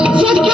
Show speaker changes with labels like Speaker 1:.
Speaker 1: Fuck